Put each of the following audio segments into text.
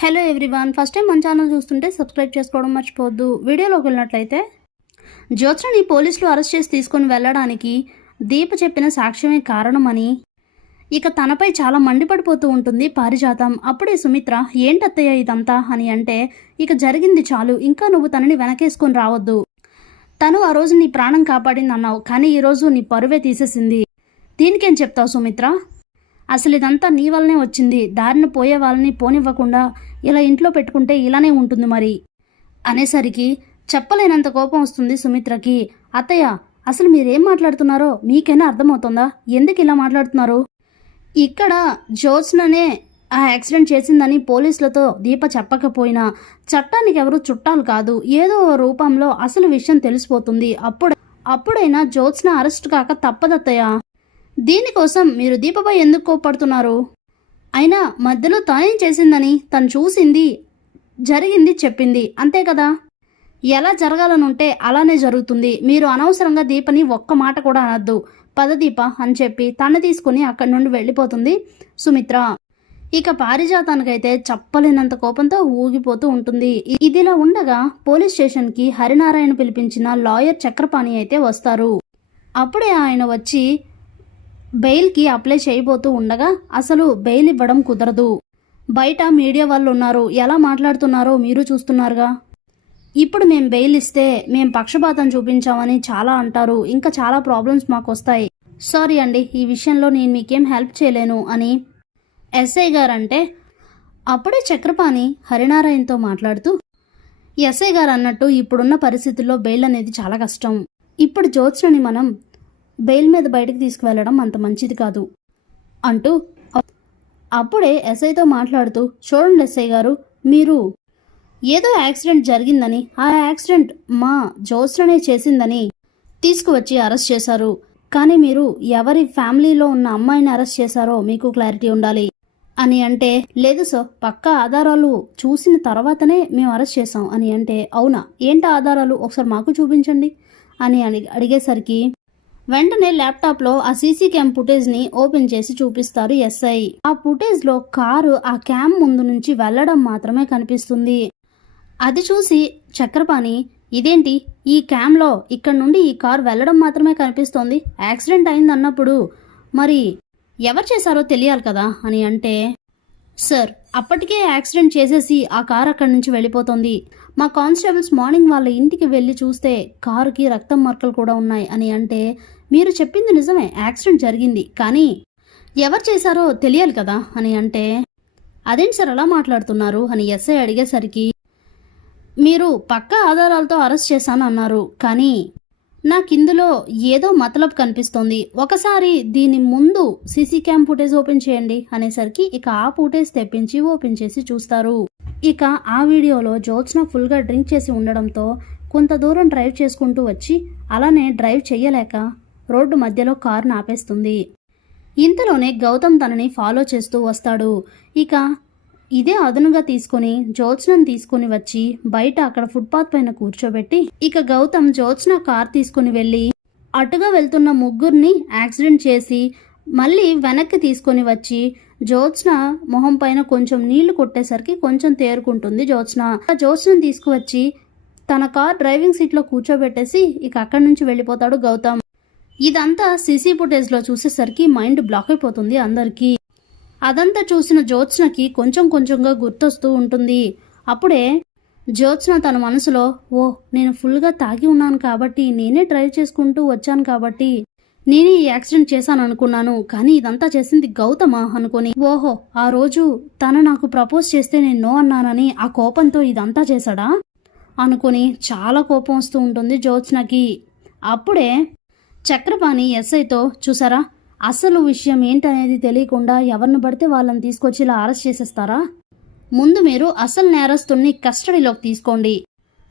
Hello everyone first time మన channel చూస్తుంటే subscribe చేసుకోవడం మర్చిపోవద్దు. వీడియోలోకి వెళ్ళినట్లయితే జ్యోత్స్నని పోలీసులు అరెస్ట్ చేసి తీసుకొని వెళ్ళడానికి దీప చెప్పిన సాక్ష్యమే కారణమని ఇక తనపై చాలా మండిపడిపోతూ ఉంటుంది పారిజాతం. అప్పుడే సుమిత్ర ఏంటత్తయ్య ఇదంతా? అని అంటే ఇక జరిగింది చాలు. ఇంకా నువ్వు తనని వెనకేసుకొని రావద్దు. తను ఆ రోజు నీ ప్రాణం కాపాడింది అన్నావు కానీ ఈరోజు నీ పరువే తీసేసింది. దీనికేం చెప్తావు సుమిత్ర? అసలు ఇదంతా నీ వల్లనే వచ్చింది. దారిన పోయే వాళ్ళని పోనివ్వకుండా ఇలా ఇంట్లో పెట్టుకుంటే ఇలానే ఉంటుంది మరి. అనేసరికి చెప్పలేనంత కోపం వస్తుంది సుమిత్రకి. అత్తయ్య అసలు మీరేం మాట్లాడుతున్నారో మీకైనా అర్థమవుతుందా? ఎందుకు ఇలా మాట్లాడుతున్నారు? ఇక్కడ జ్యోత్స్ననే ఆ యాక్సిడెంట్ చేసిందని పోలీసులతో దీప చెప్పకపోయినా చట్టానికి ఎవరు చుట్టాలు కాదు. ఏదో రూపంలో అసలు విషయం తెలిసిపోతుంది. అప్పుడు అప్పుడైనా జ్యోత్స్న అరెస్ట్ కాక తప్పదత్తయ్యా. దీనికోసం మీరు దీపపై ఎందుకు కోప్పడుతున్నారు? అయినా మధ్యలో తానేం చేసిందని తను చూసింది జరిగింది చెప్పింది. అంతే కదా? ఎలా జరగాలనుంటే అలానే జరుగుతుంది. మీరు అనవసరంగా దీపని ఒక్క మాట కూడా అనద్దు. పద దీప అని చెప్పి తన తీసుకుని అక్కడి నుండి వెళ్ళిపోతుంది సుమిత్ర. ఇక పారిజాతానికైతే చెప్పలేనంత కోపంతో ఊగిపోతూ ఉంటుంది. ఇదిలా ఉండగా పోలీస్ స్టేషన్కి హరినారాయణ పిలిపించిన లాయర్ చక్రపాణి అయితే వస్తారు. అప్పుడే ఆయన వచ్చి బెయిల్కి అప్లై చేయబోతూ ఉండగా అసలు బెయిల్ ఇవ్వడం కుదరదు. బయట మీడియా వాళ్ళు ఉన్నారు ఎలా మాట్లాడుతున్నారో మీరు చూస్తున్నారుగా. ఇప్పుడు మేము బెయిల్ ఇస్తే మేం పక్షపాతం చూపించామని చాలా అంటారు ఇంకా చాలా ప్రాబ్లమ్స్ మాకు వస్తాయి సారీ అండి ఈ విషయంలో నేను మీకేం హెల్ప్ చేయలేను అని. ఎస్ఐ గారంటే అప్పుడే చక్రపాణి హరినారాయణతో మాట్లాడుతూ ఎస్ఐ గారు అన్నట్టు ఇప్పుడున్న పరిస్థితుల్లో బెయిల్ అనేది చాలా కష్టం. ఇప్పుడు జ్యోత్స్నని మనం బెయిల్ మీద బయటకు తీసుకువెళ్ళడం అంత మంచిది కాదు అంటూ అప్పుడే ఎస్ఐతో మాట్లాడుతూ చూడండి ఎస్ఐ గారు మీరు ఏదో యాక్సిడెంట్ జరిగిందని ఆ యాక్సిడెంట్ మా జ్యోత్స్ననే చేసిందని తీసుకువచ్చి అరెస్ట్ చేశారు. కానీ మీరు ఎవరి ఫ్యామిలీలో ఉన్న అమ్మాయిని అరెస్ట్ చేశారో మీకు క్లారిటీ ఉండాలి. అని అంటే లేదు సార్ పక్కా ఆధారాలు చూసిన తర్వాతనే మేము అరెస్ట్ చేసాం అని అంటే అవునా? ఏంటి ఆధారాలు? ఒకసారి మాకు చూపించండి. అని అడిగేసరికి వెంటనే ల్యాప్టాప్లో ఆ సీసీ క్యామ్ ఫుటేజ్ని ఓపెన్ చేసి చూపిస్తారు ఎస్ఐ. ఆ ఫుటేజ్లో కారు ఆ క్యామ్ ముందు నుంచి వెళ్ళడం మాత్రమే కనిపిస్తుంది. అది చూసి చక్రపాణి ఇదేంటి? ఈ క్యామ్లో ఇక్కడ నుండి ఈ కారు వెళ్ళడం మాత్రమే కనిపిస్తోంది? యాక్సిడెంట్ అయింది అన్నప్పుడు మరి ఎవరు చేశారో తెలియాలి కదా? అని అంటే సార్ అప్పటికే యాక్సిడెంట్ చేసేసి ఆ కారు అక్కడి నుంచి వెళ్ళిపోతుంది. మా కానిస్టేబుల్స్ మార్నింగ్ వాళ్ళ ఇంటికి వెళ్ళి చూస్తే కారుకి రక్తం మరకలు కూడా ఉన్నాయి అని అంటే మీరు చెప్పింది నిజమే యాక్సిడెంట్ జరిగింది కానీ ఎవరు చేశారో తెలియాలి కదా అని అంటే అదేంటి సార్ అలా మాట్లాడుతున్నారు? అని ఎస్ఐ అడిగేసరికి మీరు పక్క ఆధారాలతో అరెస్ట్ చేశాను అన్నారు. కానీ నాకు ఇందులో ఏదో మతలబ్ కనిపిస్తోంది. ఒకసారి దీని ముందు సీసీ క్యామ్ ఫుటేజ్ ఓపెన్ చేయండి అనేసరికి ఇక ఆ ఫుటేజ్ తెప్పించి ఓపెన్ చేసి చూస్తారు. ఇక ఆ వీడియోలో జ్యోత్స్న ఫుల్గా డ్రింక్ చేసి ఉండడంతో కొంత దూరం డ్రైవ్ చేసుకుంటూ వచ్చి అలానే డ్రైవ్ చెయ్యలేక రోడ్డు మధ్యలో కారును ఆపేస్తుంది ఇంతలోనే గౌతమ్ తనని ఫాలో చేస్తూ వస్తాడు. ఇక ఇదే అదనుగా తీసుకొని జ్యోత్స్నను తీసుకుని వచ్చి బయట అక్కడ ఫుట్పాత్ పైన కూర్చోబెట్టి ఇక గౌతమ్ జ్యోత్స్న కార్ తీసుకుని వెళ్ళి అటుగా వెళ్తున్న ముగ్గురిని యాక్సిడెంట్ చేసి మళ్ళీ వెనక్కి తీసుకొని వచ్చి జ్యోత్స్న మొహం పైన కొంచెం నీళ్ళు కొట్టేసరికి కొంచెం తేరుకుంటుంది జ్యోత్స్న. ఆ జ్యోత్స్నను తీసుకువచ్చి తన కార్ డ్రైవింగ్ సీట్లో కూర్చోబెట్టేసి ఇక అక్కడి నుంచి వెళ్ళిపోతాడు గౌతమ్. ఇదంతా సీసీ ఫుటేజ్లో చూసేసరికి మైండ్ బ్లాక్ అయిపోతుంది అందరికీ. అదంతా చూసిన జ్యోత్స్నకి కొంచెం కొంచెంగా గుర్తొస్తూ ఉంటుంది. అప్పుడే జ్యోత్స్న తన మనసులో ఓ నేను ఫుల్గా తాగి ఉన్నాను కాబట్టి నేనే డ్రైవ్ చేసుకుంటూ వచ్చాను కాబట్టి నేనే ఈ యాక్సిడెంట్ చేశాను అనుకున్నాను కానీ ఇదంతా చేసింది గౌతమా అనుకొని ఓహో ఆ రోజు తను నాకు ప్రపోజ్ చేస్తే నేను నో అన్నానని ఆ కోపంతో ఇదంతా చేశాడా? అనుకొని చాలా కోపం వస్తూ ఉంటుంది జ్యోత్స్నకి. అప్పుడే చక్రపాణి ఎస్ఐతో చూసారా? అసలు విషయం ఏంటనేది తెలియకుండా ఎవరిని పడితే వాళ్ళని తీసుకొచ్చి ఇలా అరెస్ట్ చేసేస్తారా? ముందు మీరు అసలు నేరస్తుల్ని కస్టడీలోకి తీసుకోండి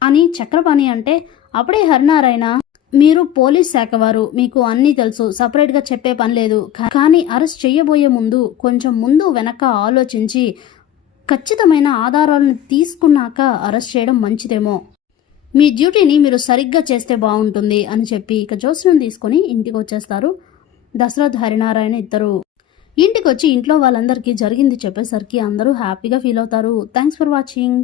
అని చక్రపాణి అంటే అప్పుడే హరినారాయణ మీరు పోలీస్ శాఖ వారు మీకు అన్నీ తెలుసు సపరేట్గా చెప్పే పని లేదు. కానీ అరెస్ట్ చేయబోయే ముందు కొంచెం ముందు వెనక ఆలోచించి ఖచ్చితమైన ఆధారాలను తీసుకున్నాక అరెస్ట్ చేయడం మంచిదేమో. మీ డ్యూటీని మీరు సరిగ్గా చేస్తే బాగుంటుంది అని చెప్పి ఇక జోస్ను తీసుకొని ఇంటికి వచ్చేస్తారు. దశరథ్ హరినారాయణ ఇద్దరు ఇంటికి వచ్చి ఇంట్లో వాళ్ళందరికీ జరిగింది చెప్పేసరికి అందరూ హ్యాపీగా ఫీల్ అవుతారు. Thanks for watching